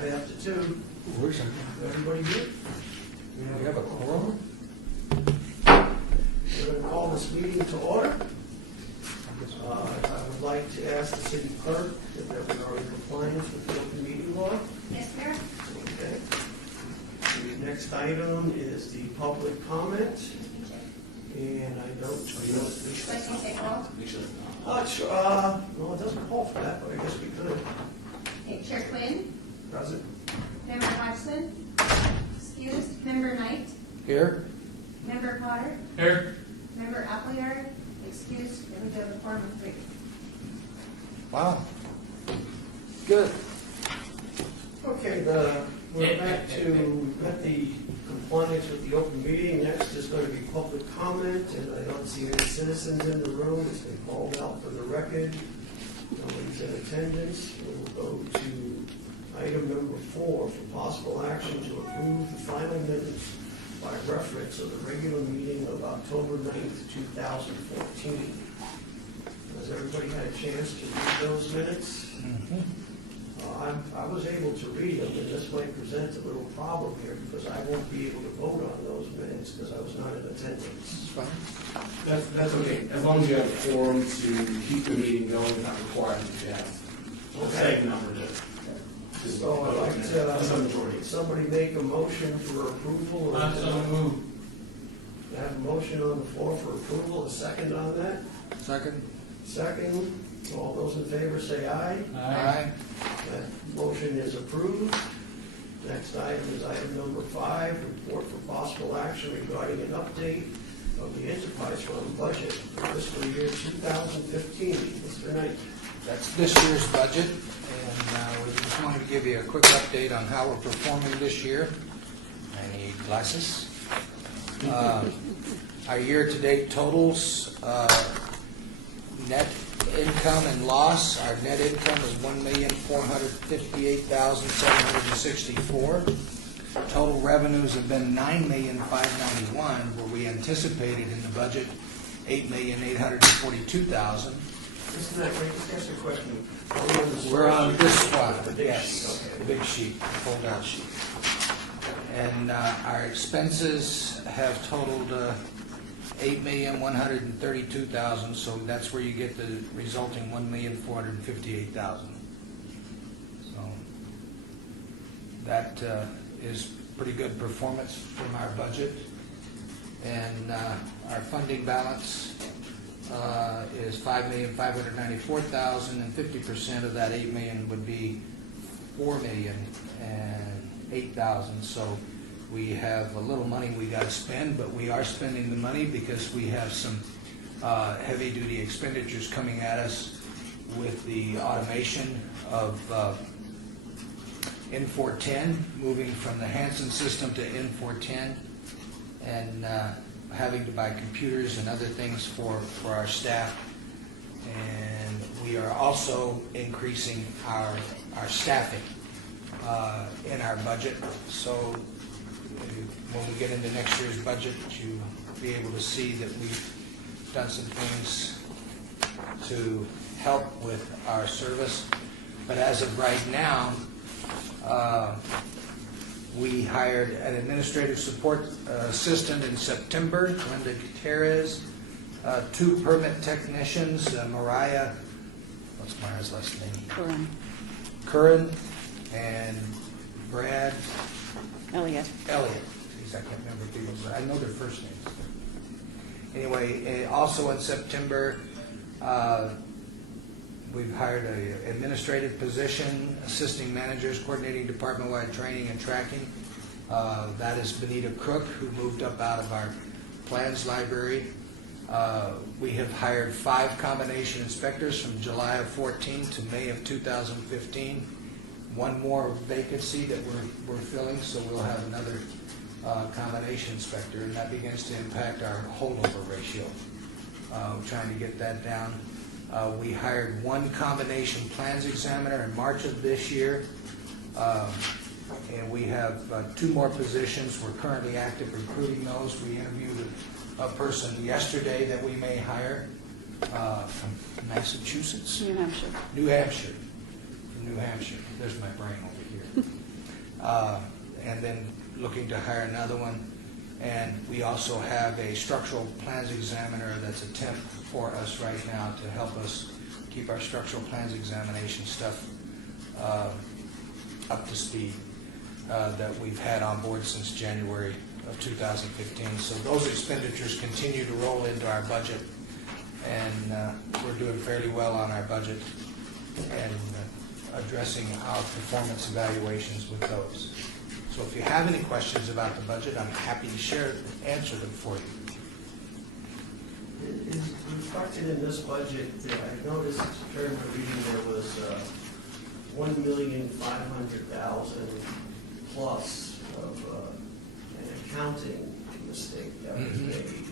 5 after 2. Where's our, Everybody good? we have a quorum? We're going to call this meeting to order. I would like to ask the city clerk if we are in compliance with the open meeting law. Yes, sir. Okay. The next item is the public comment, and I don't. Question take roll. Sure. Well, it doesn't call for that, but I guess we could. Okay, Chair Quinn, Present. Member Hodgson, excused. Member Knight, Here? Member Potter, Here. Member Appleyard, excused. And we do have a quorum of 3. Wow. Good. Okay, we're back to got the compliance with the open meeting. Next is going to be public comment, and I don't see any citizens in the room. It's been called out for the record. Nobody's in attendance. We'll go to item number 4 for possible action to approve the final minutes by reference of the regular meeting of October 9th, 2014. Has everybody had a chance to read those minutes? I was able to read them, and this might present a little problem here because I won't be able to vote on those minutes because I was not in attendance. It's fine. That's okay, as long as you have a forum to keep the meeting going, it's not required that you have a second number to. So I'd like That's a majority. to, somebody make a motion for approval. I have a motion on the floor for approval, a second on that. Second? Second, all those in favor say aye. Aye. That motion is approved. Next item is item number 5, report for possible action regarding an update of the enterprise fund budget for fiscal year 2015. Mr. Knight. That's this year's budget, and we just wanted to give you a quick update on how we're performing this year. I need glasses. Our year-to-date totals, net income and loss. Our net income is $1,458,764. Total revenues have been $9,591,000, where we anticipated in the budget $8,842,000. Mr. Knight, can I just ask a question? We're on this one, The big yes, sheet, okay. the big sheet, the fold-out sheet. And our expenses have totaled $8,132,000, so that's where you get the resulting $1,458,000. So that is pretty good performance from our budget. And our funding balance is $5,594,000, and 50% of that $8 million would be $4,008,000. So we have a little money we got to spend, but we are spending the money because we have some heavy-duty expenditures coming at us with the automation of N410, moving from the Hansen system to N410, and having to buy computers and other things for our staff. And we are also increasing our staffing in our budget. So when we get into next year's budget, you'll be able to see that we've done some things to help with our service. But as of right now, we hired an administrative support assistant in September, Linda Gutierrez, 2 permit technicians, Mariah, what's Mariah's last name? Curran, and Brad Elliot. Elliott. Jeez, I can't remember people's, I know their first names. Anyway, also in September, we've hired an administrative position, assisting managers, coordinating department-wide training and tracking. That is Benita Crook, who moved up out of our plans library. We have hired 5 combination inspectors from July of 14 to May of 2015. 1 more vacancy that we're filling, so we'll have another combination inspector, and that begins to impact our holdover ratio. We're trying to get that down. We hired 1 combination plans examiner in March of this year, and we have 2 more positions. We're currently active recruiting those. We interviewed a person yesterday that we may hire from Massachusetts? New Hampshire. New Hampshire. From New Hampshire. There's my brain over here. and then looking to hire another one. And we also have a structural plans examiner that's a temp for us right now to help us keep our structural plans examination stuff up to speed, that we've had on board since January of 2015. So those expenditures continue to roll into our budget, and we're doing fairly well on our budget and addressing our performance evaluations with those. So if you have any questions about the budget, I'm happy to answer them for you. Is reflected in this budget, I noticed during the reading there was $1,500,000 plus of an accounting mistake that was made.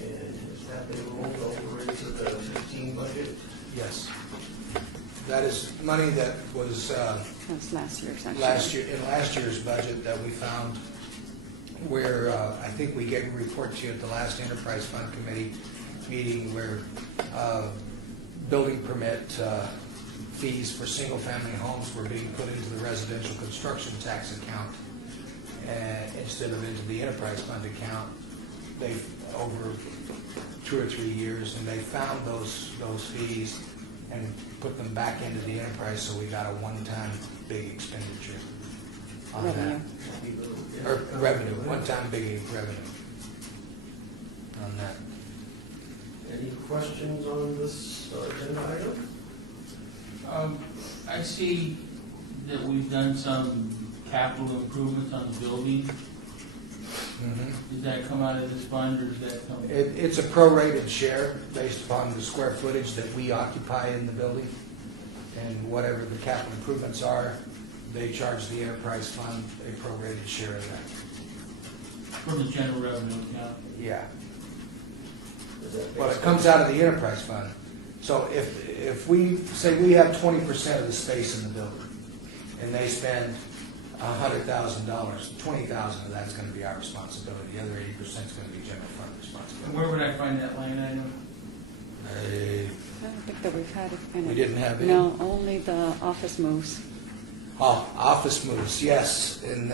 And has that been rolled over into the 15 budget? Yes. That is money that was That was last year's, actually. in last year's budget that we found where I think we gave a report to you at the last Enterprise Fund Committee meeting where building permit fees for single-family homes were being put into the residential construction tax account instead of into the Enterprise Fund account. They over 2 or 3 years, and they found those fees and put them back into the enterprise, so we got a one-time big expenditure on Revenue. that. Or revenue, one-time big revenue on that. Any questions on this agenda item? I see that we've done some capital improvements on the building. Does that come out of this fund, or does that come? It's a prorated share based upon the square footage that we occupy in the building, and whatever the capital improvements are, they charge the enterprise fund a prorated share of that. From the general revenue account? Yeah. Is that Well, it based comes out of the enterprise fund. So if we say we have 20% of the space in the building, and they spend $100,000, 20,000 of that's going to be our responsibility. The other 80% is going to be general fund And responsibility. where would I find that line item? I don't think that we've had it in it. We didn't have it? No, only the office moves. Oh, office moves, yes, and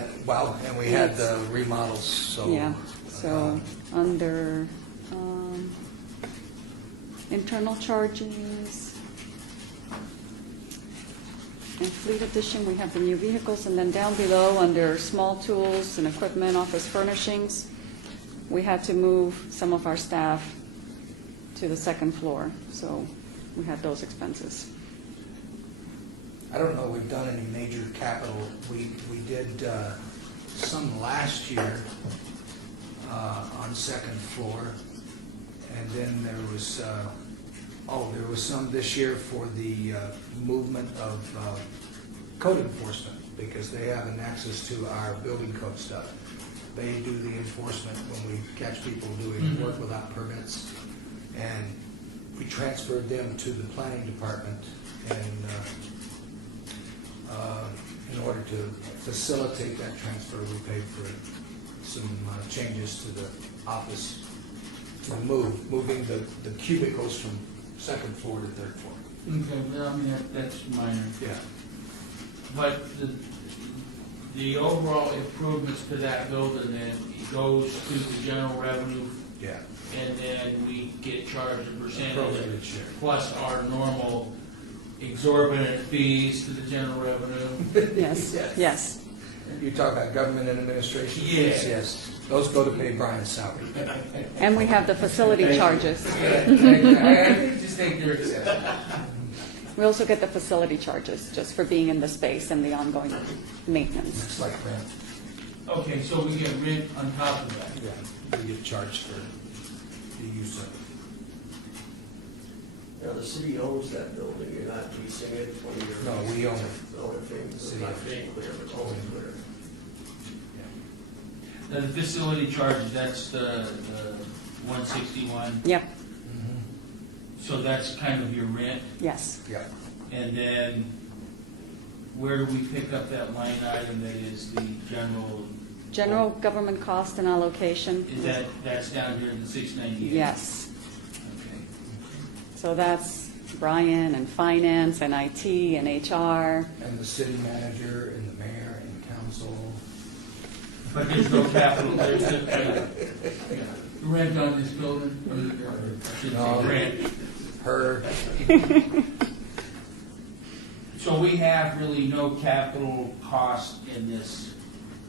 we had the remodels, so. Yeah, so under internal charges and fleet addition, we have the new vehicles, and then down below, under small tools and equipment, office furnishings, we had to move some of our staff to the second floor, so we had those expenses. I don't know if we've done any major capital. We did some last year on second floor, and then there was some this year for the movement of code enforcement, because they have an access to our building code stuff. They do the enforcement when we catch people doing work without permits, and we transferred them to the planning department, and in order to facilitate that transfer, we paid for some changes to the office, to moving the cubicles from second floor to third floor. Okay, well, I mean, that's minor. Yeah. But the overall improvements to that building then goes to the general revenue, Yeah. and then we get charged a percentage Prorated share. plus our normal exorbitant fees to the general revenue. Yes, yes. You talk about government and administration Yeah. fees? Yes. Those go to pay Brian's salary. And we have the facility charges. I just think they're excessive. We also get the facility charges, just for being in the space and the ongoing maintenance. It's like rent. Okay, so we get rent on top of that. Yeah. We get charged for the use of it. Now, the city owns that building, you're not leasing it when you're. No, we own it. The only thing, The it's city not owns it. being clear, it's always clear. Now, the facility charges, that's the 161, Yep, so that's kind of your rent, yes. Yeah. and then where do we pick up that line item that is the general? General government cost and allocation. Is that's down here in the 698? Yes. Okay. So that's Brian and finance and IT and HR. And the city manager and the mayor and But there's no capital, there's just rent on this building, or I should No. say rent. Her, So we have really no capital cost in this.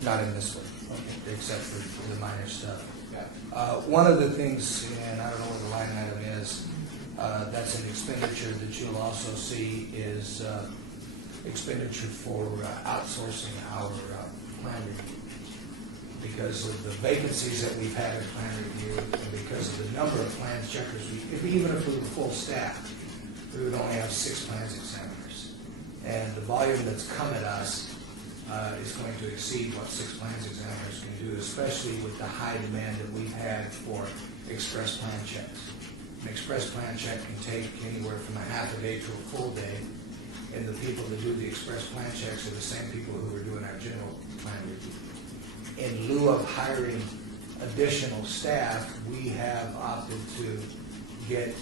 not in this one, except for the minor stuff. One of the things, and I don't know what the line item is, that's an expenditure that you'll also see is expenditure for outsourcing our plan review. Because of the vacancies that we've had in plan review, and because of the number of plans checkers, even if we were full staff, we would only have 6 plans examiners. And the volume that's come at us is going to exceed what 6 plans examiners can do, especially with the high demand that we've had for express plan checks. An express plan check can take anywhere from a half a day to a full day, and the people that do the express plan checks are the same people who are doing our general plan review. In lieu of hiring additional staff, we have opted to get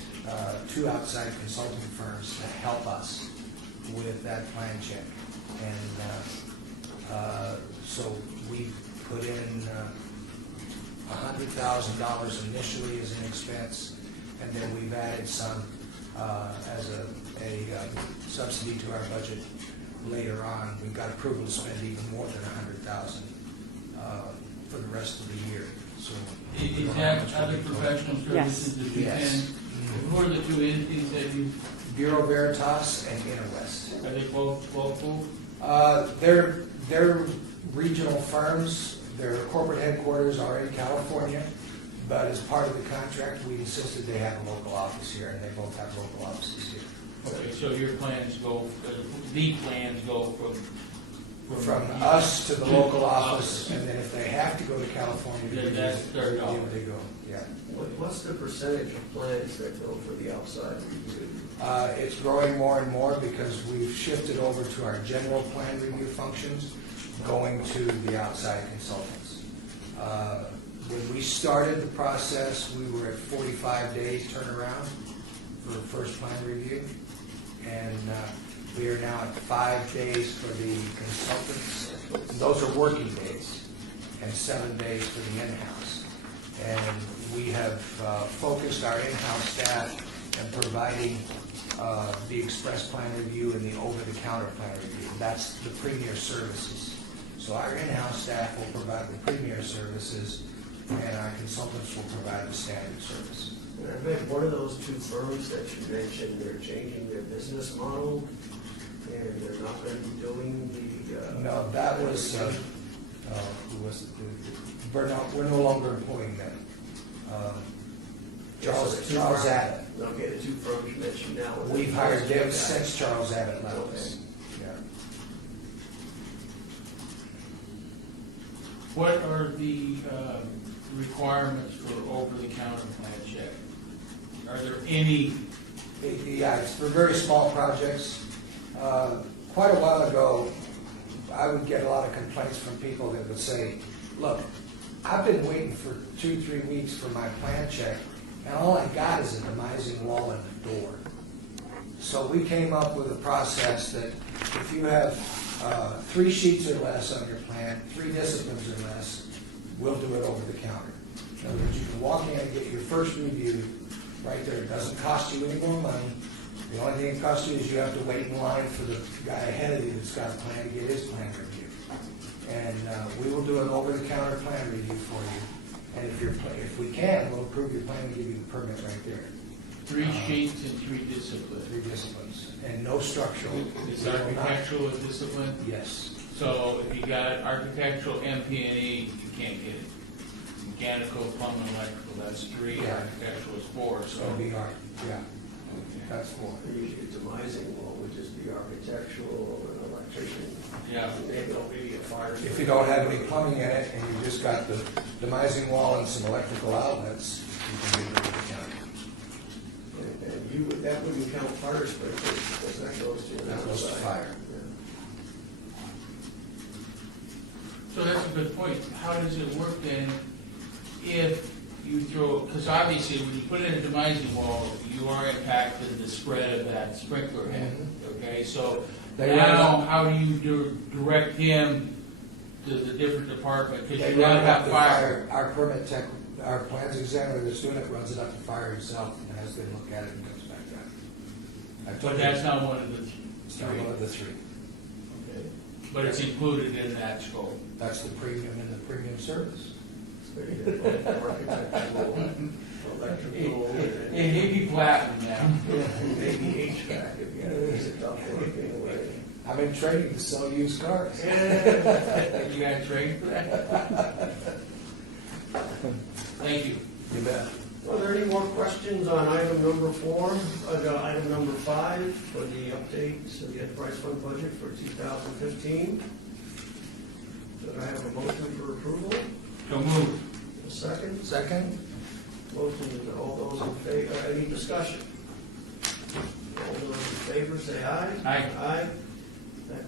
2 outside consulting firms to help us with that plan check. And so we put in $100,000 initially as an expense, and then we've added some as a subsidy to our budget later on. We got approval to spend even more than $100,000 for the rest of the year. So Is that other professional Yes. services that we Yes. can? Who are the 2 entities that you, Bureau Veritas and InterWest. are they both local? They're regional firms. Their corporate headquarters are in California, but as part of the contract, we insisted they have a local office here, and they both have local offices here. Okay, so your plans go, the plans go From us to the local office, and then if they have to go to California, Then that's their dollar. they go, yeah. What's the percentage of plans that go for the outside review? It's growing more and more because we've shifted over to our general plan review functions, going to the outside consultants. When we started the process, we were at 45 days turnaround for the first plan review, and we are now at 5 days for the consultants. Those are working days, and 7 days for the in-house. And we have focused our in-house staff in providing the express plan review and the over-the-counter plan review. That's the premier services. So our in-house staff will provide the premier services, and our consultants will provide the standard service. And I bet one of those 2 firms that you mentioned, they're changing their business model, and they're not going to be doing the... No, that was, who was it? We're no longer employing them. Charles Abbott. Okay, the 2 firms you mentioned now. We've hired them since Charles Abbott left us. Yeah. What are the requirements for over-the-counter plan check? Are there any? Yeah, it's for very small projects. Quite a while ago, I would get a lot of complaints from people that would say, look, I've been waiting for 2-3 weeks for my plan check, and all I got is a demising wall and a door. So we came up with a process that if you have 3 sheets or less on your plan, 3 disciplines or less, we'll do it over the counter. In other words, you can walk in and get your first review right there. It doesn't cost you any more money. The only thing it costs you is you have to wait in line for the guy ahead of you that's got a plan to get his plan review. And we will do an over-the-counter plan review for you. And if we can, we'll approve your plan and give you the permit right there. 3 sheets and 3 disciplines. 3 disciplines. And no structural. Is We will not- architectural a discipline? Yes. So if you got architectural, MP&E, you can't get it. Mechanical, plumbing, electrical, that's 3, Yeah. architectural is 4, So so. it'll be art, yeah, Okay. that's 4. Usually it's demising wall would just be architectural or an electrician. Yeah. Maybe a fire. If you don't have any plumbing in it and you just got the demising wall and some electrical outlets, you can do it over the counter. And that wouldn't count fire sprinklers because that goes to an That goes to outside. fire. So that's a good point. How does it work then if you throw, because obviously when you put in a demising wall, you are impacting the spread of that sprinkler head, okay? So They now, run- how do you direct him to the different department, because They you run now it up have to fire. Our permit tech, our plans examiner that's doing it runs it up to fire himself and has them look at it and comes back down. I told But you, that's not one of the it's not three. one of the three. Okay. But it's included in that scope. That's the premium in the premium service. Architectural, electrical, He'd be platinum now. maybe HVAC, if you had to use it up anyway. I'm in training to sell used cars. You got trained for that? Thank you. You bet. Are there any more questions on item number 4, item number 5, for the updates of the enterprise fund budget for 2015? Do I have a motion for approval? So move. A second? Second? Motion, all those in favor, any discussion? All those in favor, say aye. Aye. Aye. That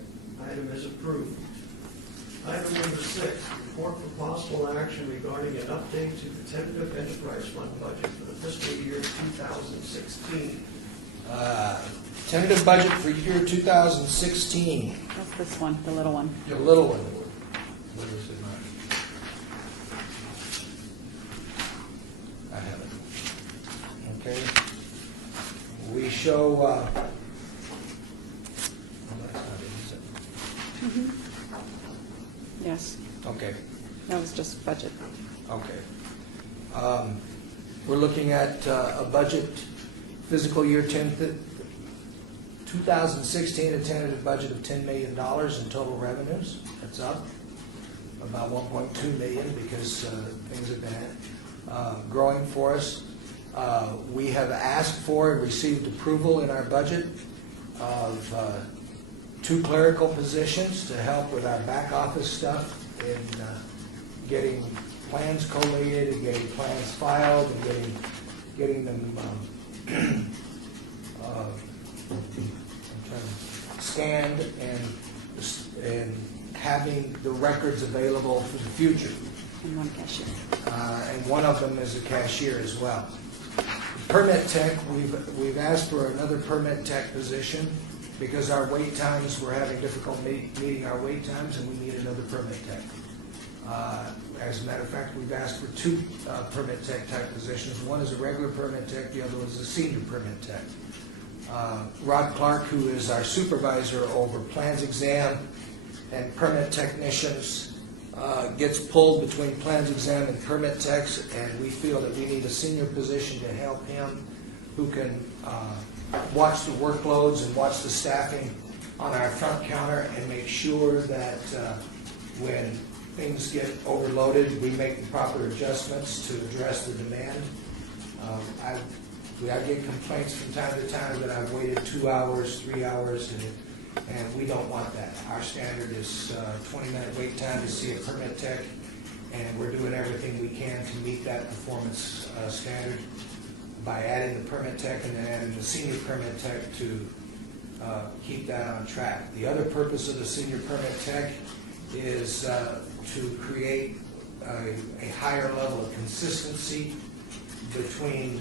item is approved. Item number 6, report for possible action regarding an update to the tentative enterprise fund budget for the fiscal year 2016. Tentative budget for year 2016. That's this one, the little one. The little one. Where is it? I have it. Okay. We show, well, that's not it, is it? Yes, Okay, that was just budget. okay. We're looking at a budget, fiscal year 2016, a tentative budget of $10 million in total revenues. That's up about 1.2 million because things have been growing for us. We have asked for and received approval in our budget of 2 clerical positions to help with our back office stuff in getting plans collated and getting plans filed and getting them scanned and having the records available for the future. And one cashier. And one of them is a cashier as well. Permit tech, we've asked for another permit tech position because our wait times, we're having difficulty meeting our wait times, and we need another permit tech. As a matter of fact, we've asked for 2 permit tech type positions. One is a regular permit tech, the other is a senior permit tech. Rod Clark, who is our supervisor over plans exam and permit technicians, gets pulled between plans exam and permit techs, and we feel that we need a senior position to help him who can watch the workloads and watch the staffing on our front counter and make sure that when things get overloaded, we make the proper adjustments to address the demand. I get complaints from time to time that I've waited 2 hours, 3 hours, and we don't want that. Our standard is 20-minute wait time to see a permit tech, and we're doing everything we can to meet that performance standard by adding the permit tech and then adding the senior permit tech to keep that on track. The other purpose of the senior permit tech is to create a higher level of consistency between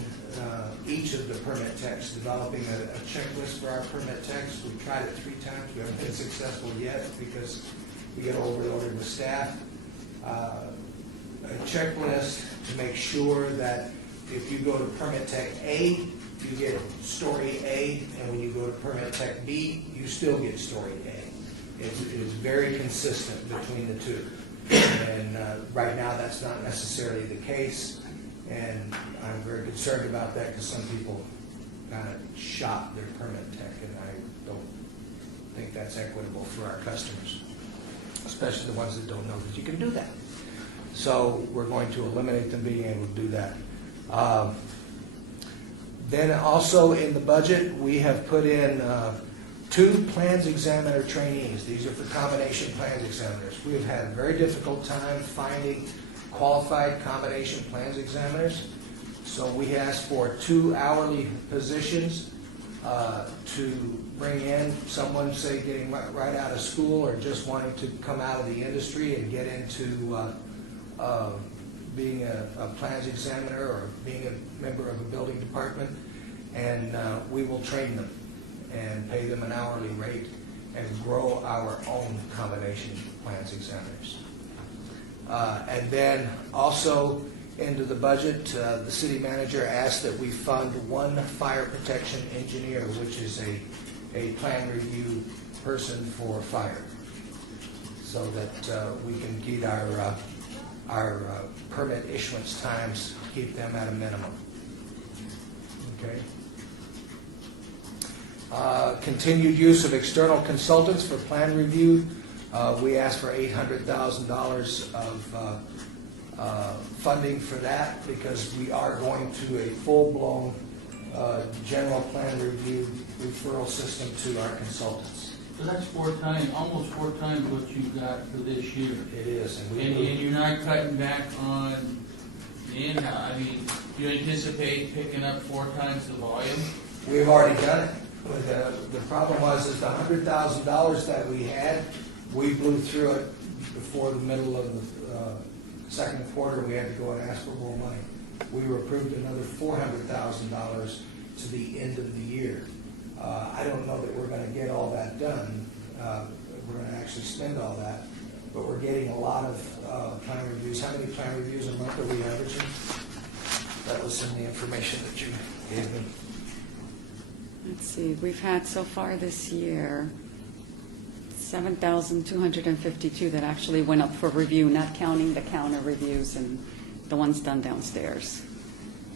each of the permit techs, developing a checklist for our permit techs. We've tried it 3 times. We haven't been successful yet because we get overloaded with staff. A checklist to make sure that if you go to permit tech A, you get story A, and when you go to permit tech B, you still get story A. It's very consistent between the 2. And right now, that's not necessarily the case. And I'm very concerned about that because some people kind of shop their permit tech, and I don't think that's equitable for our customers, especially the ones that don't know that you can do that. So we're going to eliminate them being able to do that. Then also in the budget, we have put in 2 plans examiner trainees. These are for combination plans examiners. We have had a very difficult time finding qualified combination plans examiners. So we asked for 2 hourly positions to bring in someone, say, getting right out of school or just wanting to come out of the industry and get into being a plans examiner or being a member of a building department. And we will train them and pay them an hourly rate. and grow our own combination plans examiners. And then also into the budget, the city manager asked that we fund one fire protection engineer, which is a plan review person for fire, so that we can keep our permit issuance times, keep them at a minimum. Okay. Continued use of external consultants for plan review. We asked for $800,000 of funding for that because we are going to a full-blown general plan review referral system to our consultants. So that's almost four times what you got for this year. It is, and And you're not cutting back on the in-house. I mean, do you anticipate picking up 4 times the volume? we've already done it. But the problem was the $100,000 that we had, we blew through it before the middle of the second quarter. We had to go and ask for more money. We were approved another $400,000 to the end of the year. I don't know that we're going to get all that done. We're going to actually spend all that, but we're getting a lot of plan reviews. How many plan reviews a month are we averaging? That was in the information that you gave me. Let's see, we've had so far this year 7,252 that actually went up for review, not counting the counter reviews and the ones done downstairs.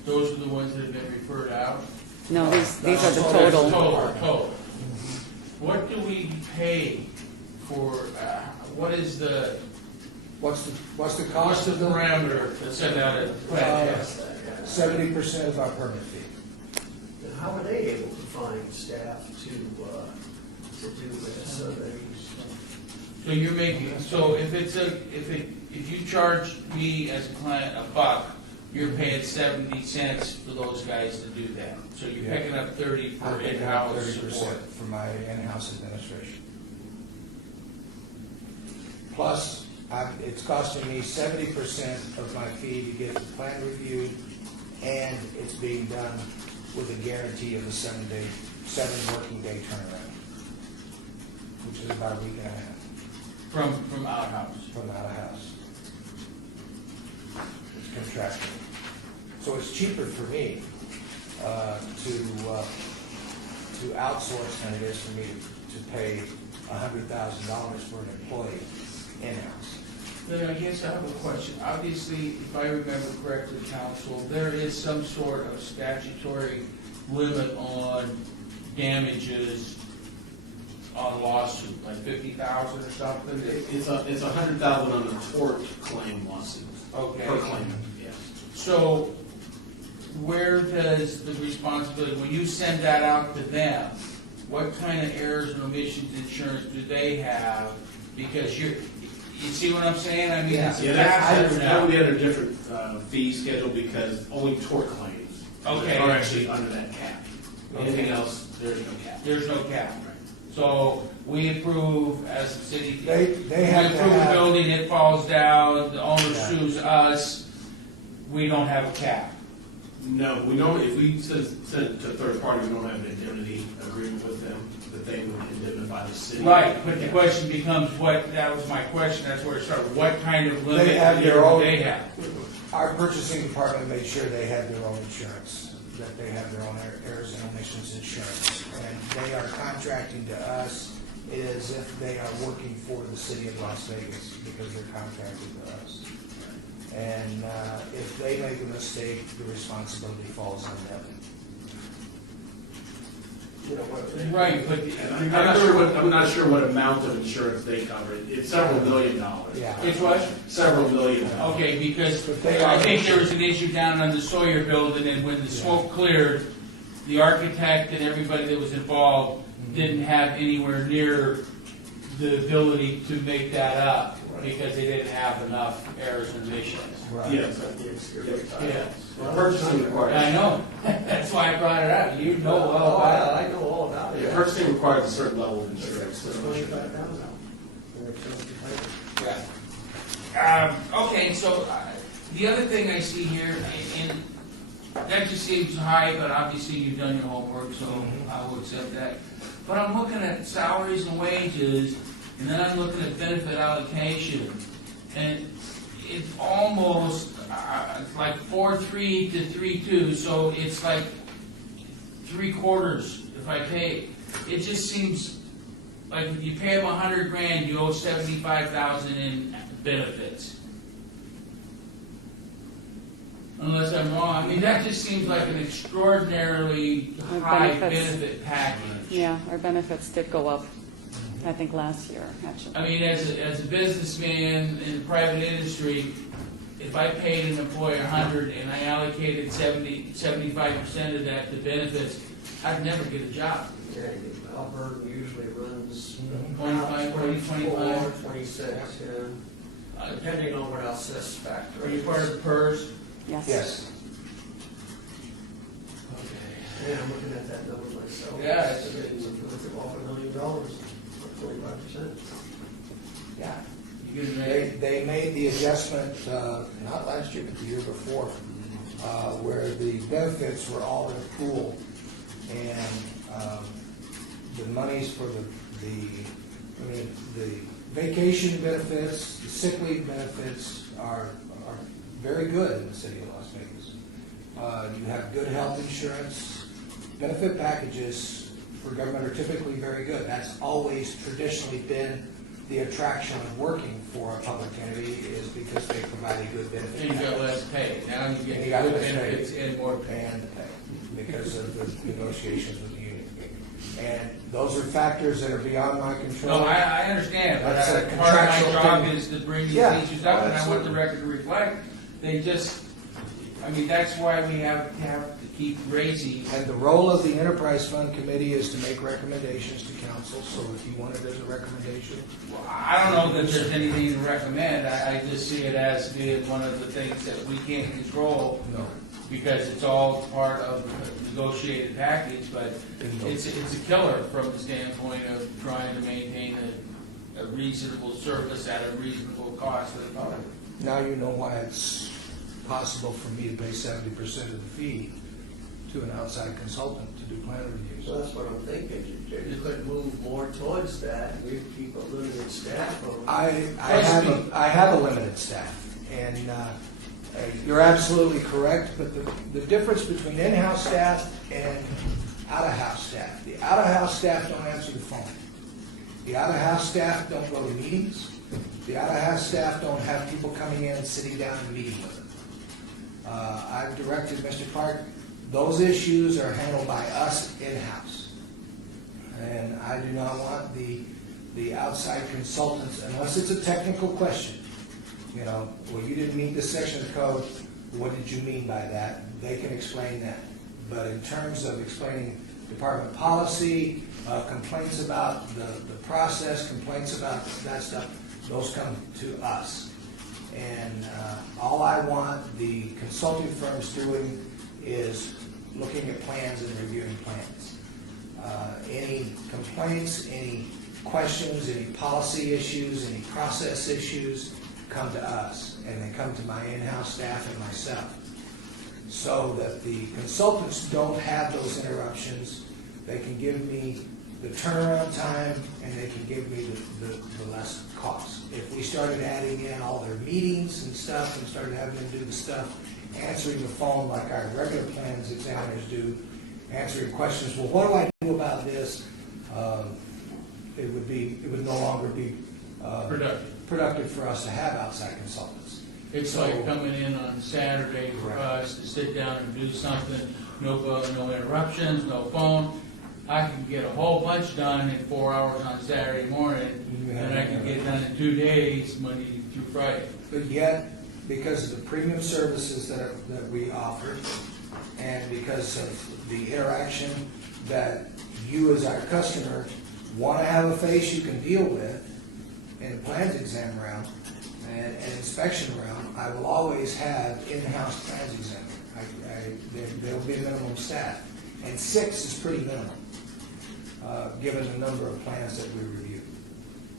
Those are the ones that have been referred out? No, these are the Oh, that's total. Total. What do we pay for, what is the, What's the what's cost the of them? parameter to send out a plan test? 70% of our permit fee. And how are they able to find staff to do this? So So you're making, so if you charge me as a client $1, you're paying 70 cents for those guys to do that. So you're Yeah. picking up 30 I'm for picking up in-house 30% support. for my in-house administration. Plus, it's costing me 70% of my fee to get the plan review, and it's being done with a guarantee of a 7 working day turnaround, which is about a week and a half From outhouse. from out of house. It's contractual. So it's cheaper for me to outsource than it is for me to pay $100,000 for an employee in-house. Then I guess I have a question. Obviously, if I remember correctly, counsel, there is some sort of statutory limit on damages on lawsuit, like 50,000 or something? It's $100,000 on a tort claim lawsuit. Okay. Per claim, yes. So where does the responsibility, when you send that out to them, what kind of errors and omissions insurance do they have? Because you see what I'm saying? I mean, it's a Yeah, that now. would be under a different fee schedule because only tort claims Okay. are actually under that cap. Anything else, there's no cap. There's no cap. So we approve as a city. They have We to approve a have- building, it falls down, the owner Yeah. sues us, we don't have a cap. No, we don't, if we send it to a third party, we don't have an indemnity agreement with them, that they would indemnify the city. Right, but the question becomes that was my question, that's where it started. What kind of limit They have do their own- they have? Our purchasing department made sure they had their own insurance, that they have their own errors and omissions insurance. And they are contracting to us as if they are working for the city of Las Vegas because they're contracted to us. And if they make a mistake, the responsibility falls on them. you know what? Right, but And I'm not sure what amount of insurance they cover. It's several $million. Yeah. it's what? Several $million. Okay, because But they I are- think there was an issue down on the Sawyer building, and when the smoke cleared, the architect and everybody that was involved didn't have anywhere near the ability to make that up, because they didn't have enough errors and omissions. Right. Yes. Yeah. Purchasing requires. I know, that's why I brought it up, you know well Oh, about I know all about it. Yeah, purchasing requires a certain level of insurance. It's 25,000. Okay, so the other thing I see here, and that just seems high, but obviously you've done your homework, so I will accept that. but I'm looking at salaries and wages, and then I'm looking at benefit allocation, and it's almost like 4.3 to 3.2, so it's like 3/4 if I pay. It just seems like if you pay them $100,000, you owe $75,000 in benefits. Unless I'm wrong, I mean, that just seems like an extraordinarily Our high benefits. benefit package. Yeah, our benefits did go up, I think, last year, actually. I mean, as a businessman in the private industry, if I paid an employer $100 and I allocated 75% of that to benefits, I'd never get a job. Yeah, Alberta usually runs 25, 24, 26, yeah, depending on what else this factor. Are you part of the PERS? Yes. Yes. Yeah, I'm looking at that number myself. Yeah, It's off $1 million, 25%. Yeah. You get it They made the adjustment, not last year, but the year before, where the benefits were all in a pool, and the monies for the vacation benefits, the sick leave benefits are very good in the city of Las Vegas. You have good health insurance. Benefit packages for government are typically very good. That's always traditionally been the attraction of working for a public entity, is because they provide a good benefit And you got package. less pay. Now you get And you got good less pay. benefits and more pay. And pay, because of the negotiations with the union. And those are factors that are beyond my control. No, I understand, but That's a part of contractual my job thing. is to bring these Yeah, issues up, and I want the absolutely. record to reflect. They just, I mean, that's why we have to keep raising. And the role of the Enterprise Fund Committee is to make recommendations to council, so if you want it as a recommendation. I don't know that there's anything to recommend. I just see it as being one of the things that we can't control No. because it's all part of the negotiated package, but it's a killer from the standpoint of trying to maintain a reasonable service at a reasonable cost to the public. Now you know why it's possible for me to pay 70% of the fee to an outside consultant to do plan reviews. So that's what I'm thinking. You could move more towards that, and we'd keep a limited staff on. I have a limited staff, and you're absolutely correct, but the difference between in-house staff and out-of-house staff, the out-of-house staff don't answer the phone. The out-of-house staff don't go to meetings. The out-of-house staff don't have people coming in and sitting down and meeting with them. I've directed Mr. Clark, those issues are handled by us in-house. And I do not want the outside consultants, unless it's a technical question. You know, well, you didn't meet this section of the code, what did you mean by that? They can explain that. But in terms of explaining department policy, complaints about the process, complaints about that stuff, those come to us. And all I want the consulting firms doing is looking at plans and reviewing plans. Any complaints, any questions, any policy issues, any process issues come to us, and they come to my in-house staff and myself, so that the consultants don't have those interruptions. They can give me the turnaround time, and they can give me the less cost. If we started adding in all their meetings and stuff, and started having them do the stuff, answering the phone like our regular plans examiners do, answering questions, well, what do I do about this? It would no longer be productive for us to have outside consultants. It's like coming in on Saturday for Right. us to sit down and do something, no interruptions, no phone. I can get a whole bunch done in 4 hours on Saturday morning, and I can get it done in 2 days, Monday through Friday. But yet, because of the premium services that we offer, and because of the interaction that you as our customer want to have a face you can deal with in a plans exam round and inspection round, I will always have in-house plans examiner. There will be a minimum staff, and 6 is pretty minimal, given the number of plans that we review.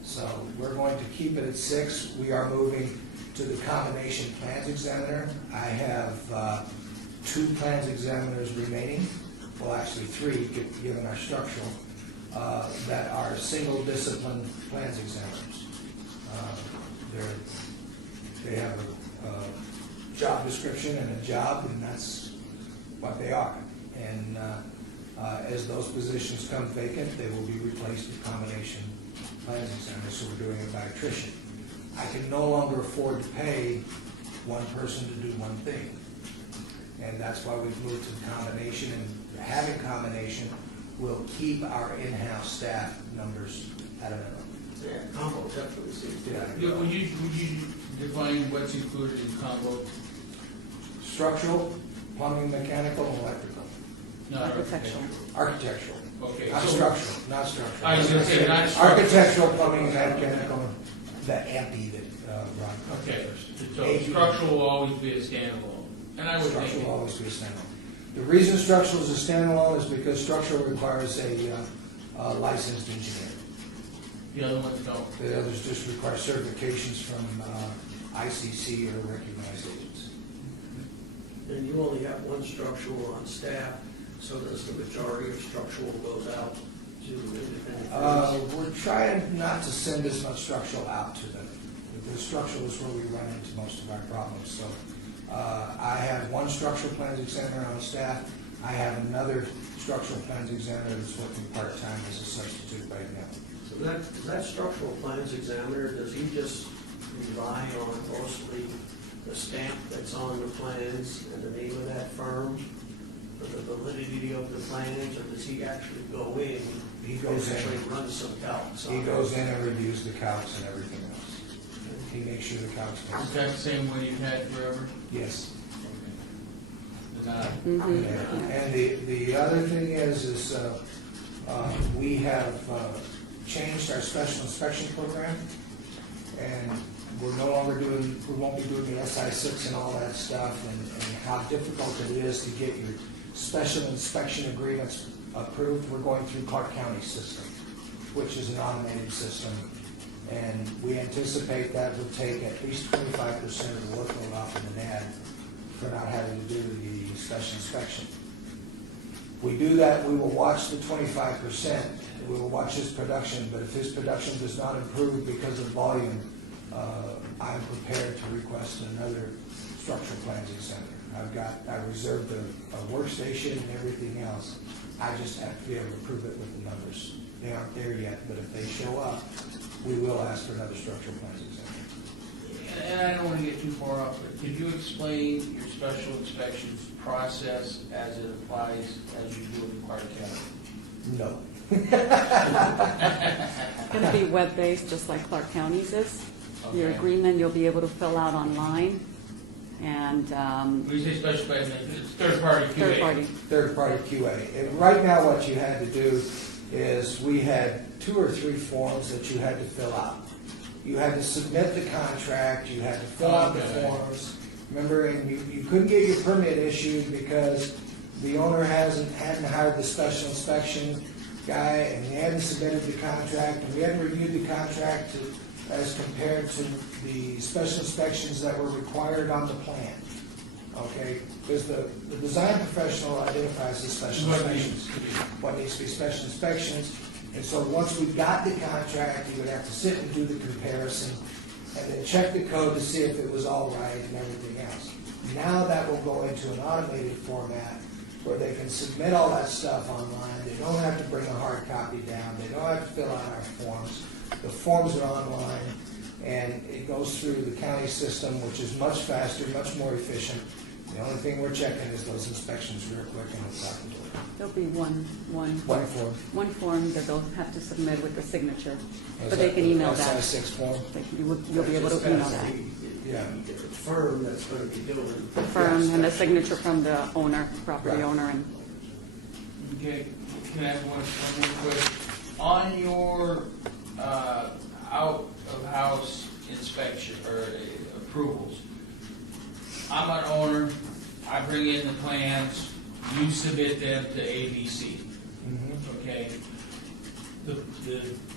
So we're going to keep it at 6. We are moving to the combination plans examiner. I have 2 plans examiners remaining, well, actually 3, given our structural. that are single discipline plans examiners. They have a job description and a job, and that's what they are. And as those positions come vacant, they will be replaced with combination plans examiners, so we're doing it by attrition. I can no longer afford to pay one person to do one thing. And that's why we've moved to combination, and having combination will keep our in-house staff numbers at a minimum. Yeah, combo definitely seems to be. Would you define what's included in combo? Structural, plumbing, mechanical, and electrical. Not Architectural. Architectural. Okay. Not so- structural, not structural. I was gonna say not structural. Architectural, plumbing, and mechanical, that AMPI that Ron. Okay, so AP. structural will always be a standalone, and I would Structural think, will always be a standalone. The reason structural is a standalone is because structural requires a licensed engineer. the other ones don't. The others just require certifications from ICC or recognized agents. And you only have one structural on staff, so does the majority of structural goes out to independent firms? We're trying not to send as much structural out to them. The structural is where we run into most of our problems. So I have one structural plans examiner on staff. I have another structural plans examiner that's working part-time as a substitute right now. So that structural plans examiner, does he just rely on mostly the stamp that's on the plans and the name of that firm for the validity of the plans, or does he actually go in? He goes in. Actually run some calcs on He it? goes in and reviews the calcs and everything else. He makes sure the calcs Is pass. that the same one you've had forever? Yes. They're not. And the other thing is we have changed our special inspection program, and we're no longer doing, we won't be doing the SI6 and all that stuff, and how difficult it is to get your special inspection agreements approved. We're going through Clark County system, which is an automated system, and we anticipate that will take at least 25% of the workload off of the NAD for not having to do the special inspection. We do that, we will watch the 25%, we will watch his production, but if his production does not improve because of volume, I'm prepared to request another structural plans examiner. I reserved a workstation and everything else. I just have to be able to prove it with the numbers. They aren't there yet, but if they show up, we will ask for another structural plans examiner. And I don't want to get too far off, but could you explain your special inspections process as it applies as you do in Clark County? No. It's going to be web-based, just like Clark County's is. Your Okay. agreement you'll be able to fill out online, and When you say special inspection, it's third-party QA. third-party. Third-party QA. And right now, what you had to do is we had 2 or 3 forms that you had to fill out. You had to submit the contract, you had to fill out the Okay. forms. Remember, and you couldn't get your permit issued because the owner hadn't hired the special inspection guy, and he hadn't submitted the contract, and we hadn't reviewed the contract as compared to the special inspections that were required on the plan. Okay, because the design professional identifies the special inspections, what needs to be special inspections. And so once we got the contract, you would have to sit and do the comparison and then check the code to see if it was all right and everything else. Now that will go into an automated format where they can submit all that stuff online. They don't have to bring a hard copy down. They don't have to fill out our forms. The forms are online, and it goes through the county system, which is much faster, much more efficient. The only thing we're checking is those inspections real quick, and it's out the door. There'll be one form. one form that they'll have to submit with the signature, Is but they that can the email that. SI6 form? You'll be able to email that. Yeah. The firm that's going to be doing. The firm and the signature from the owner, property Right. owner, and Okay, can I have one more quick? On your out-of-house inspection or approvals, I'm an owner, I bring in the plans, you submit them to ABC, Mhm. okay? The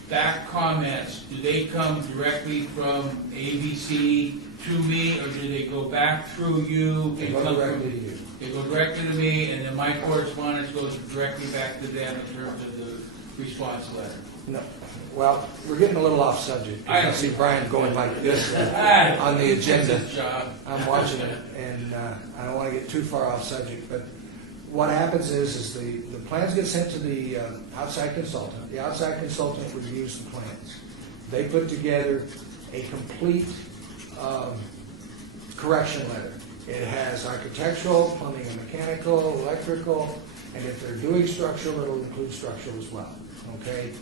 back comments, do they come directly from ABC to me, or do they go back through you? They and go come directly from- to you. They go directly to me, and then my correspondence goes directly back to them in terms of response letter? No. Well, we're getting a little off subject. I see Brian going like this on the agenda. That's his job. I'm watching it, and I don't want to get too far off subject, but what happens is the plans get sent to the outside consultant. The outside consultant reviews the plans. They put together a complete correction letter. It has architectural, plumbing and mechanical, electrical, and if they're doing structural, it'll include structural as well, okay?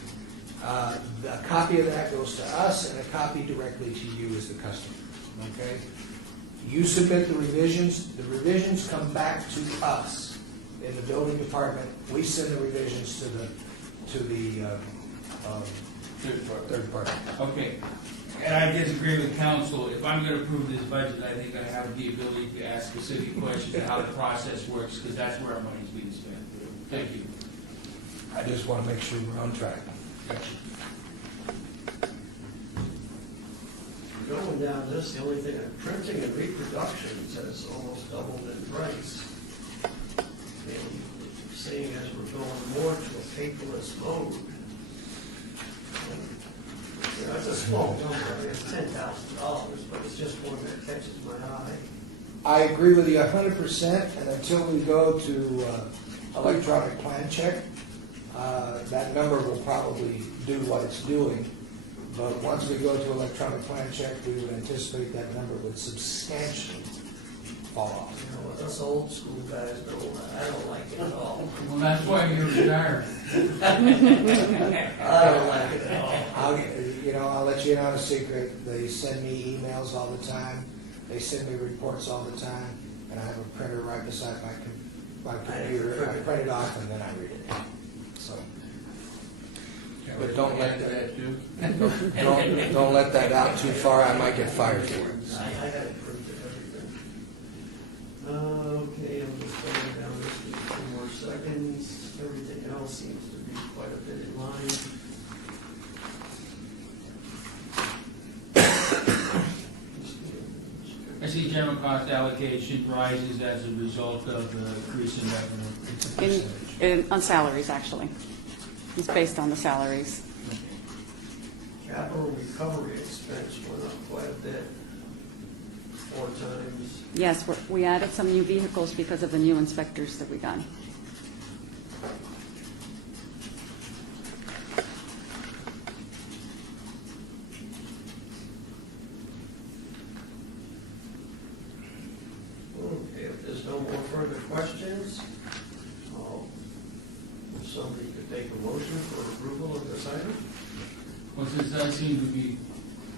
A copy of that goes to us, and a copy directly to you as the customer, okay? You submit the revisions come back to us in the building department. We send the revisions to the third party. Okay, and I disagree with council. If I'm gonna approve this budget, I think I have the ability to ask specific questions on how the process works, because that's where our money's being spent. Thank you. I just want to make sure we're on track. Going down this, the only thing, printing and reproductions has almost doubled in price. And seeing as we're going more to a paperless mode, you know, it's a small number, I mean, it's $10,000, but it's just one that catches my eye. I agree with you 100%, and until we go to electronic plan check, that number will probably do what it's doing. But once we go to electronic plan check, we would anticipate that number would substantially fall off. You know, us old school guys I don't like it at all. Well, that's why you're retired. I don't like it at all. I'll let you in on a secret. They send me emails all the time. They send me reports all the time, and I have a printer right beside my computer. I print it off and then I read it. So, but don't let don't let that out too far. I might get fired for it. I had it printed, everything. Okay, I'm just going down this for 2 more seconds. Everything else seems to be quite a bit in line. I see general cost allocation rises as a result of the increase in revenue. On salaries, actually. It's based on the salaries. Capital recovery expense went up quite a bit, 4 times. Yes, we added some new vehicles because of the new inspectors that we got. Okay, if there's no more further questions, if somebody could make a motion for approval of this item? Well, since I seem to be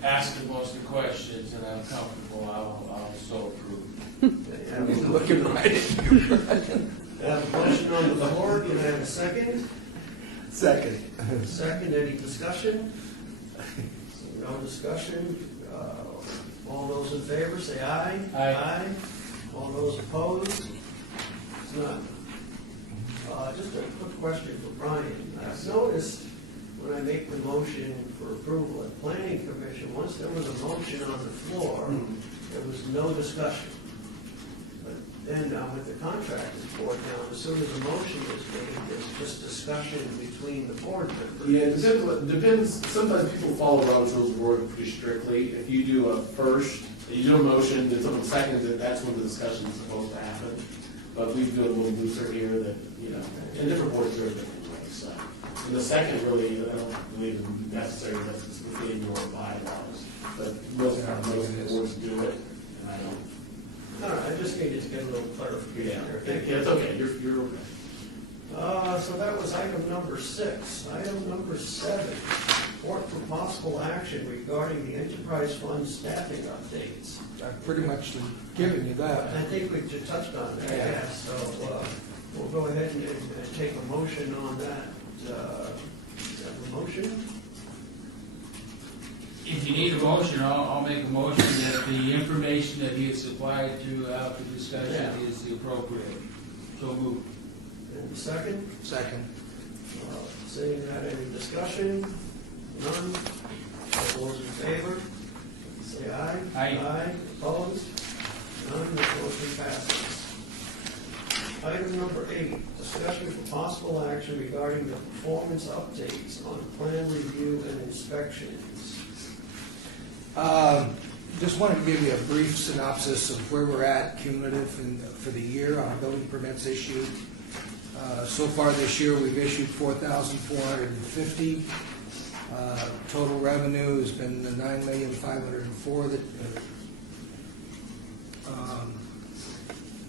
asking most of the questions and I'm comfortable, I'll so approve. Okay, have a- Looking right at you. I have a motion on the floor, can I have a second? Second. Second, any discussion? No discussion. All those in favor, say aye. Aye. All those opposed? It's none. Just a quick question for Brian. I've noticed when I make the motion for approval at Planning Commission, once there was a motion on the floor, there was no discussion. But then with the contractors board now, as soon as a motion is made, there's just discussion between the board members. Yeah, it depends. Sometimes people follow Robert's Rules of Order pretty strictly. If you do a first, you do a motion, then someone seconds it, that's when the discussion is supposed to happen. But we do it a little looser here that, and different boards do it different ways, so. And the second really, I don't believe is necessary, that's within your bylaws. But most boards do it, and I don't. All right, I just needed to get a little clarification there. Thank you. It's okay, you're okay. So that was item number 6. Item number 7, report for possible action regarding the enterprise fund staffing updates. I've pretty much given you that. I think we just touched on that, yeah, so we'll go ahead and take a motion on that. Is that a motion? If you need a motion, I'll make a motion that the information that he has supplied throughout the discussion is the appropriate. So move. And the second? Second. Seeing that, any discussion? None? All those in favor? Say aye. Aye. Opposed? None, the motion passes. Item number 8, 8, discussion for possible action regarding the performance updates on plan review and inspections. Just wanted to give you a brief synopsis of where we're at cumulative for the year on building permits issued. So far this year, we've issued 4,450. Total revenue has been the $9,504,000.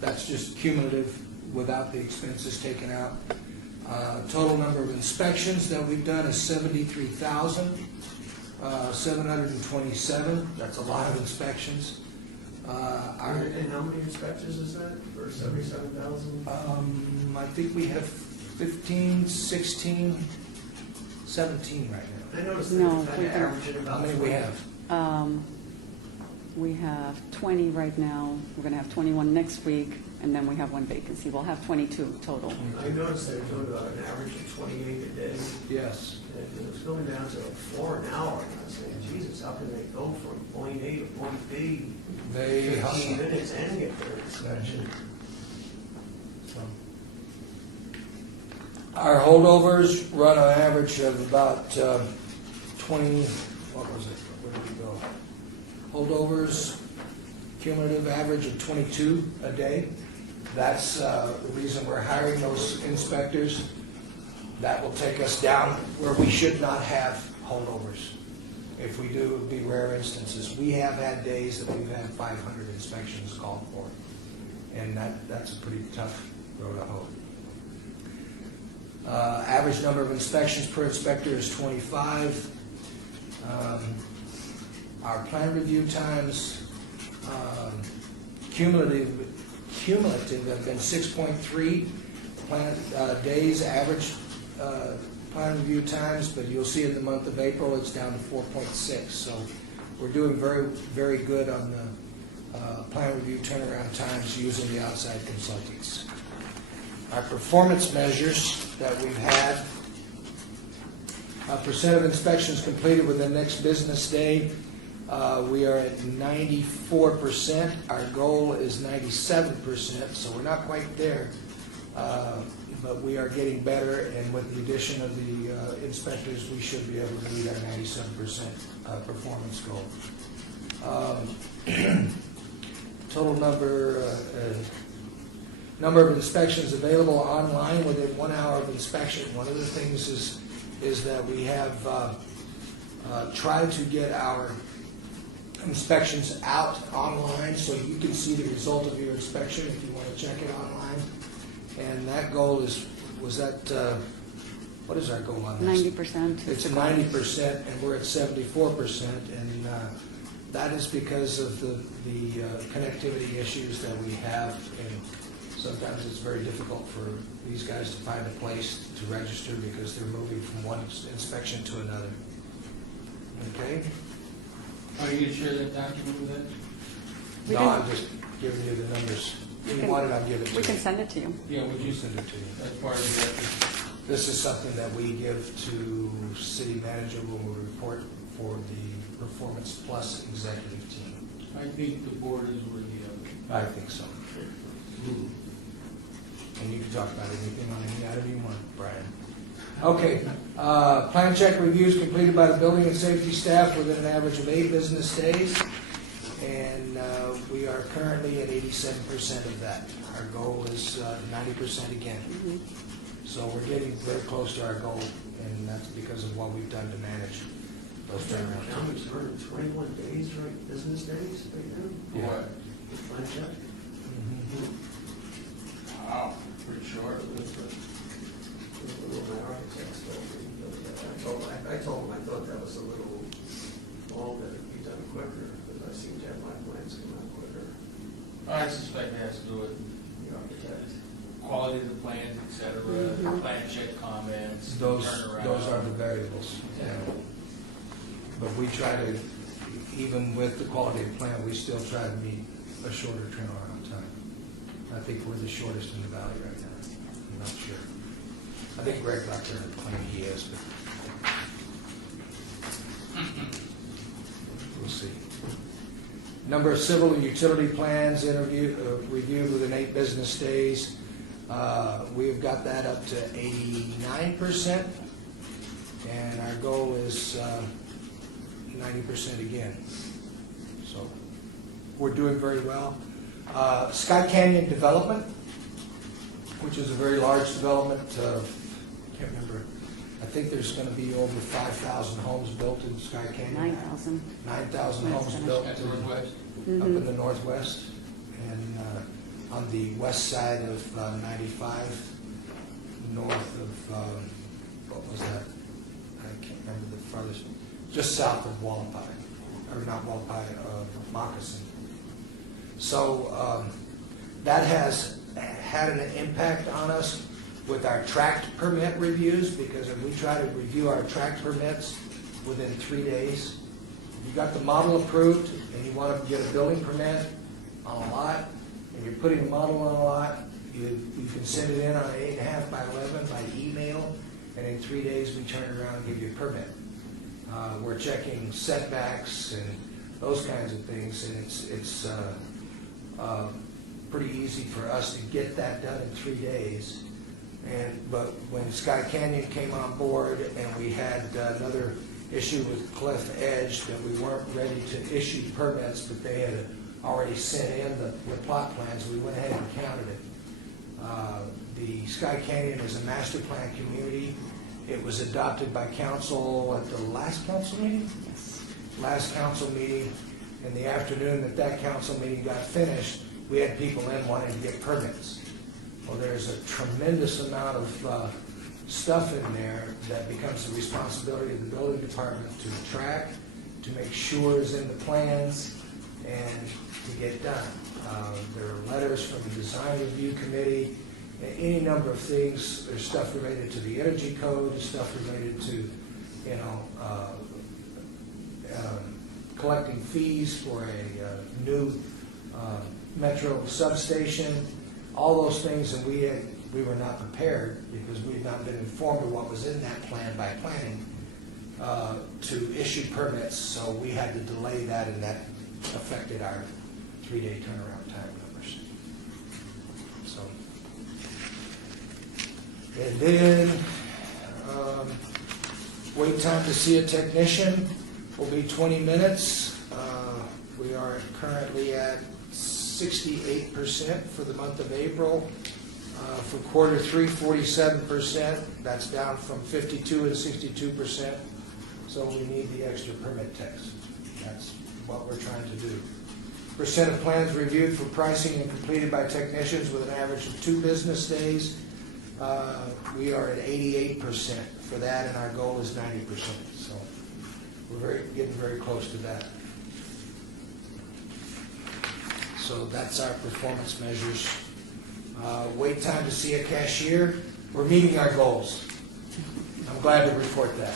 That's just cumulative without the expenses taken out. Total number of inspections that we've done is 73,727. That's a lot of inspections. And how many inspections is that for 77,000? I think we have 15, 16, 17 right now. I noticed No, that kind we of don't. averaging How about many we 20. have? We have 20 right now. We're going to have 21 next week, and then we have one vacancy. We'll have 22 total. I noticed they're doing about an average of 28 a day. Yes. And it was going down to 4 an hour. And I was saying, Jesus, how can they go from point A to point B? They 15 hustle. minutes and get their inspection. So. Our holdovers run an average of about 20, what was it? Where did we go? Holdovers, cumulative average of 22 a day. That's the reason we're hiring those inspectors. That will take us down where we should not have holdovers. If we do, it would be rare instances. We have had days that we've had 500 inspections called for, and that's a pretty tough road to hoe. Average number of inspections per inspector is 25. Our plan review times, cumulative have been 6.3 days average plan review times, but you'll see in the month of April it's down to 4.6. So we're doing very, very good on the plan review turnaround times using the outside consultants. Our performance measures that we've had, percent of inspections completed within the next business day, we are at 94%. Our goal is 97%, so we're not quite there. But we are getting better, and with the addition of the inspectors, we should be able to meet our 97% performance goal. Total number of inspections available online within 1 hour of inspection. One of the things is that we have tried to get our inspections out online so you can see the result of your inspection if you want to check it online. And that goal was that, what is our goal on this? 90%. It's at 90%, and we're at 74%, and that is because of the connectivity issues that we have, and sometimes it's very difficult for these guys to find a place to register because they're moving from one inspection to another. Okay? Are you going to share that document with us? No, I'm just giving you the numbers. If you want it, I'll give it to you. We can send it to you. Yeah, would you Send it to you. as part of the record? This is something that we give to city manager when we report for the Performance Plus executive team. I think the board is worthy of it. I think so. And you can talk about anything on any item you want, Brian. Okay, plan check reviews completed by the building and safety staff within an average of 8 business days. And we are currently at 87% of that. Our goal is 90% again. So we're getting very close to our goal, and that's because of what we've done to manage those turnaround times. County's running 21 days, right, business days right now? Yeah. What? The plan check? Wow, pretty short. I told him I thought that was a little long, that it'd be done quicker, because I seem to have my plans come out quicker. I suspect it has to do with The architect. quality of the plans, et cetera, plan check comments, Those turnaround. are the variables. Yeah. But we try to, even with the quality of plan, we still try to meet a shorter turnaround time. I think we're the shortest in the valley right now. I'm not sure. I think Greg Doctor claimed he is, but we'll see. Number of civil and utility plans reviewed within 8 business days. We've got that up to 89%, and our goal is 90% again. So we're doing very well. Sky Canyon Development, which is a very large development. I can't remember. I think there's going to be over 5,000 homes built in Sky Canyon. 9,000. 9,000 That's homes finished. built At the Northwest? up in the northwest, and on the west side of 95, north of, what was that? I can't remember the farthest, just south of Wallapai, or not Wallapai, Moccasin. So that has had an impact on us with our tract permit reviews, because if we try to review our tract permits within 3 days, if you got the model approved and you want to get a building permit on a lot, and you're putting a model on a lot, you can send it in on an 8.5 by 11 by email, and in 3 days we turn it around and give you a permit. We're checking setbacks and those kinds of things, and it's pretty easy for us to get that done in 3 days. But when Sky Canyon came on board and we had another issue with Cliff Edge, that we weren't ready to issue permits, but they had already sent in the plot plans, we went ahead and counted it. The Sky Canyon is a master plan community. It was adopted by council at the last council meeting? Yes. Last council meeting. In the afternoon that council meeting got finished, we had people in wanting to get permits. Well, there's a tremendous amount of stuff in there that becomes the responsibility of the building department to track, to make sure is in the plans, and to get done. There are letters from the design review committee, any number of things. There's stuff related to the energy code, stuff related to, collecting fees for a new metro substation, all those things, and we were not prepared because we had not been informed of what was in that plan by planning to issue permits, so we had to delay that, and that affected our 3-day turnaround time numbers. So, and then wait time to see a technician will be 20 minutes. We are currently at 68% for the month of April. For quarter 3, 47%. That's down from 52 and 62%. So we need the extra permit text. That's what we're trying to do. Percent of plans reviewed for pricing and completed by technicians with an average of 2 business days. We are at 88% for that, and our goal is 90%. So we're getting very close to that. So that's our performance measures. Wait time to see a cashier. We're meeting our goals. I'm glad to report that.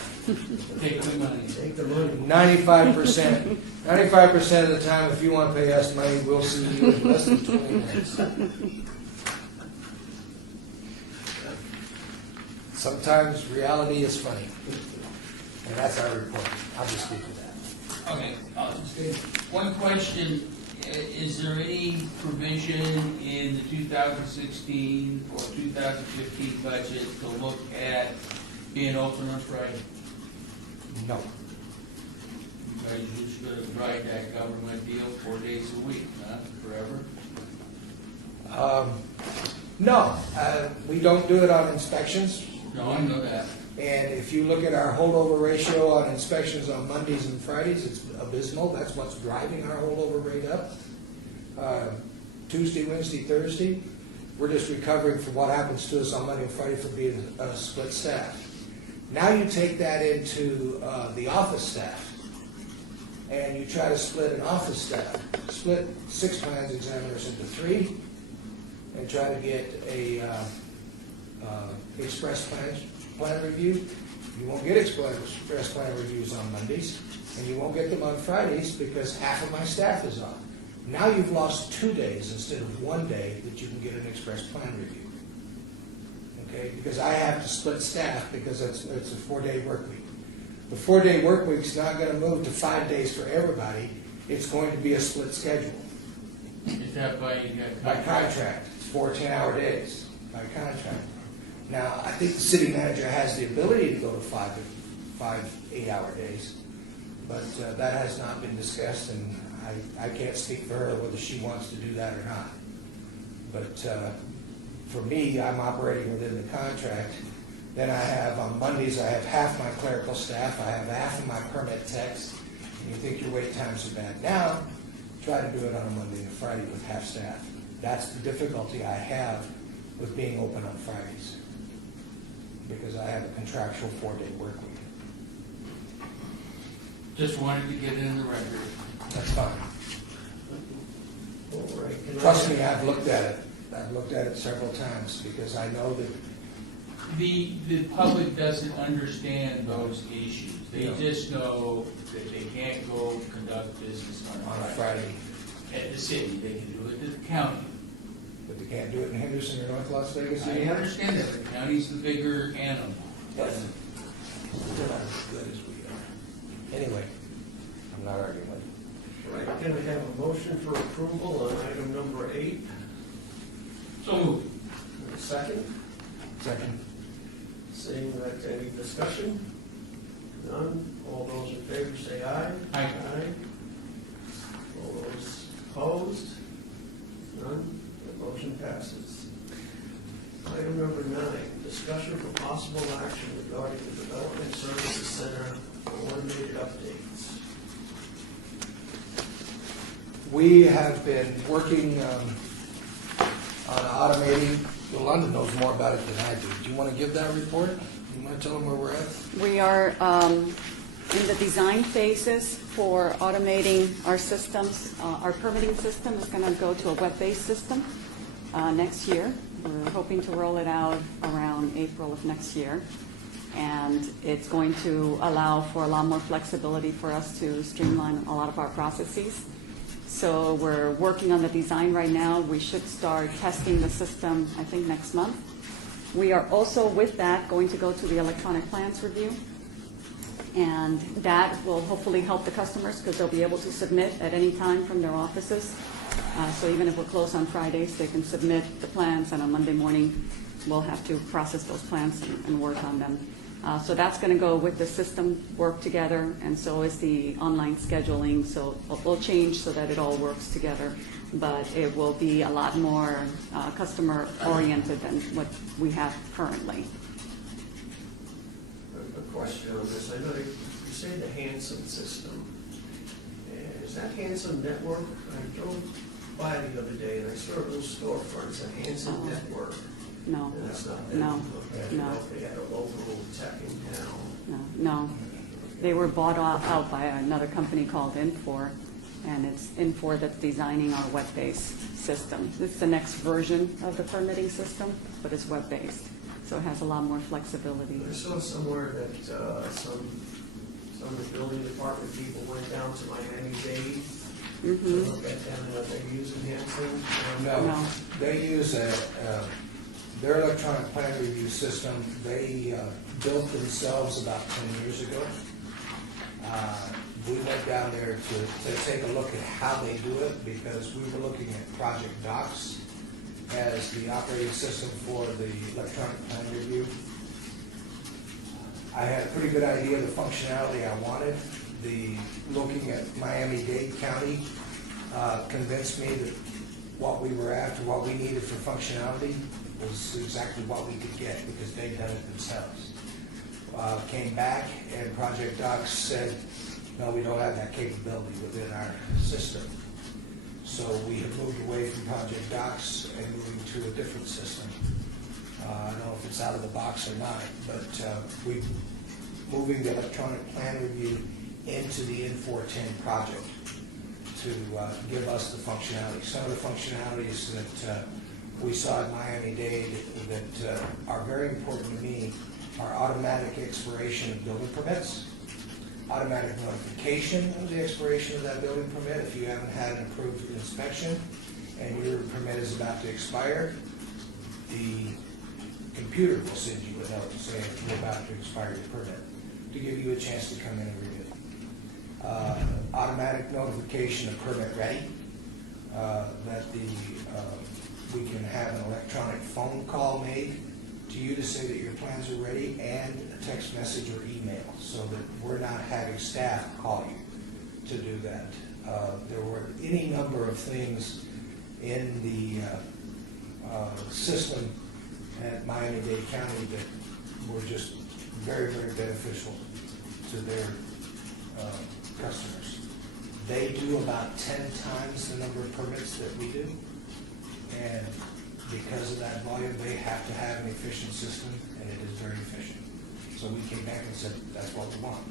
Take the money. Take the money. 95%. 95% of the time, if you want to pay us money, we'll see you in less than 20 minutes. Sometimes reality is funny. And that's our report. I'll just speak to that. Okay, one question, is there any provision in the 2016 or 2015 budget to look at being open on Friday? No. You guys just gonna ride that government deal 4 days a week, huh, forever? No, we don't do it on inspections. No, I know that. And if you look at our holdover ratio on inspections on Mondays and Fridays, it's abysmal. That's what's driving our holdover rate up. Tuesday, Wednesday, Thursday, we're just recovering from what happens to us on Monday and Friday for being a split staff. Now you take that into the office staff, and you try to split an office staff, split 6 plans examiners into 3, and try to get a express plan review. You won't get express plan reviews on Mondays, and you won't get them on Fridays because half of my staff is on. Now you've lost 2 days instead of 1 day that you can get an express plan review. Okay, because I have to split staff because it's a 4-day work week. The 4-day work week's not going to move to 5 days for everybody. It's going to be a split schedule. Is that by By contract, it's 4 10-hour days. by contract. Now, I think the city manager has the ability to go to five 8-hour days, but that has not been discussed, and I can't speak for her whether she wants to do that or not. But for me, I'm operating within the contract. Then I have, on Mondays, I have half my clerical staff, I have half of my permit techs, and you think your wait times are bad now, try to do it on a Monday and a Friday with half staff. That's the difficulty I have with being open on Fridays, because I have a contractual 4-day work week. Just wanted to get it in the record. That's fine. All right. Can I Trust me, have- I've looked at it. I've looked at it several times, because I know that The public doesn't understand those issues. They No. just know that they can't go conduct business on on a a Friday. Friday, At the city, they can do it at the county. but they can't do it in Henderson or North Las Vegas I anymore. understand that, the county's the bigger animal. But they're not as good as we are. Anyway, I'm not arguing with you. All right, can I have a motion for approval on item number 8? So moved. And a second? Second. Seeing that, any discussion? None. All those in favor say aye. Aye. All those opposed? None. The motion passes. Item number 9, discussion for possible action regarding the Development Services Center coordinated updates. We have been working on automating. Yolanda knows more about it than I do. Do you want to give that report? You want to tell them where we're at? We are in the design phases for automating our systems. Our permitting system is going to go to a web-based system next year. We're hoping to roll it out around April of next year. And it's going to allow for a lot more flexibility for us to streamline a lot of our processes. So we're working on the design right now. We should start testing the system, I think, next month. We are also, with that, going to go to the electronic plans review. And that will hopefully help the customers because they'll be able to submit at any time from their offices. So even if we're closed on Fridays, they can submit the plans, and on Monday morning, we'll have to process those plans and work on them. So that's going to go with the system work together, and so is the online scheduling. So we'll change so that it all works together, but it will be a lot more customer-oriented than what we have currently. A question on this. I know you say the Hanson system. Is that Hanson Network? I drove by the other day and I saw a little storefront. It's a Hanson Network. No, And that's not them. no, Okay. no. They had a local tech in town. no. They were bought out by another company called Infor, and it's Infor that's designing our web-based system. It's the next version of the permitting system, but it's web-based, so it has a lot more flexibility. I saw somewhere that some of the building department people went down to Miami-Dade to Mhm. look at them, and they're using Hanson. No. They use their electronic plan review system. They built themselves about 10 years ago. We went down there to take a look at how they do it, because we were looking at Project Docs as the operating system for the electronic plan review. I had a pretty good idea of the functionality I wanted. Looking at Miami-Dade County convinced me that what we were after, what we needed for functionality, was exactly what we could get, because they'd done it themselves. Came back, and Project Docs said, no, we don't have that capability within our system. So we have moved away from Project Docs and moving to a different system. I don't know if it's out of the box or not, but we're moving the electronic plan review into the N410 project to give us the functionality. Some of the functionalities that we saw at Miami-Dade that are very important to me are automatic expiration of building permits, automatic notification of the expiration of that building permit if you haven't had an approved inspection and your permit is about to expire. The computer will send you a note saying you're about to expire your permit to give you a chance to come in and renew. Automatic notification of permit ready, that the we can have an electronic phone call made to you to say that your plans are ready, and a text message or email, so that we're not having staff call you to do that. There were any number of things in the system at Miami-Dade County that were just very, very beneficial to their customers. They do about 10 times the number of permits that we do, and because of that volume, they have to have an efficient system, and it is very efficient. So we came back and said, that's what we want.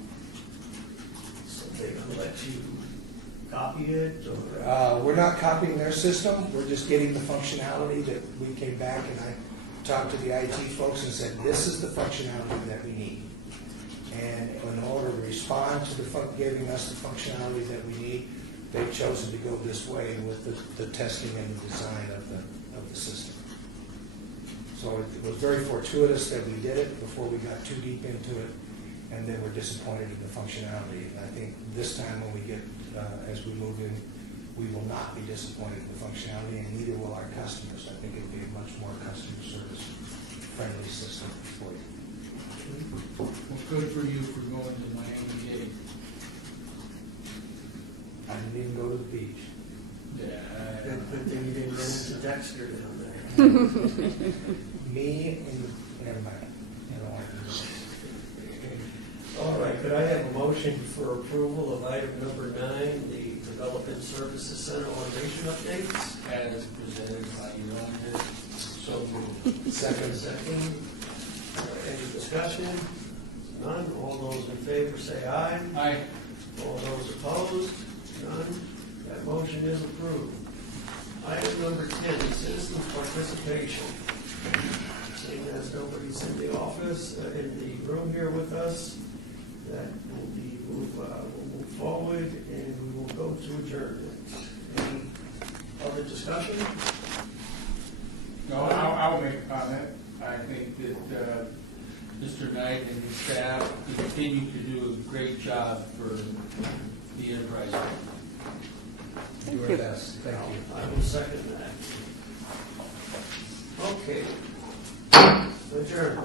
So they will let you copy it, or? We're not copying their system, we're just getting the functionality that we came back and I talked to the IT folks and said, this is the functionality that we need. And in order to respond to giving us the functionality that we need, they've chosen to go this way with the testing and the design of the system. So it was very fortuitous that we did it before we got too deep into it, and then we're disappointed in the functionality. And I think this time when we get, as we move in, we will not be disappointed in the functionality, and neither will our customers. I think it'll be a much more customer service friendly system for you. Well, good for you for going to Miami-Dade. I didn't even go to the beach. Yeah. But then you didn't run into Dexter down there. Me and my, All right, could I have a motion for approval of item number 9, the Development Services Center automation updates? As presented by Yolanda, so moved. Second. Any discussion? None. All those in favor say aye. Aye. All those opposed? None. That motion is approved. Item number 10, citizens participation. Seeing as nobody's in the office, in the room here with us, that will move forward, and we will go to adjournment. Any other discussion? No, I'll make a comment. I think that Mr. Knight and his staff continue to do a great job for the enterprise. you were best. Thank you. I will second that. Okay. Adjourned.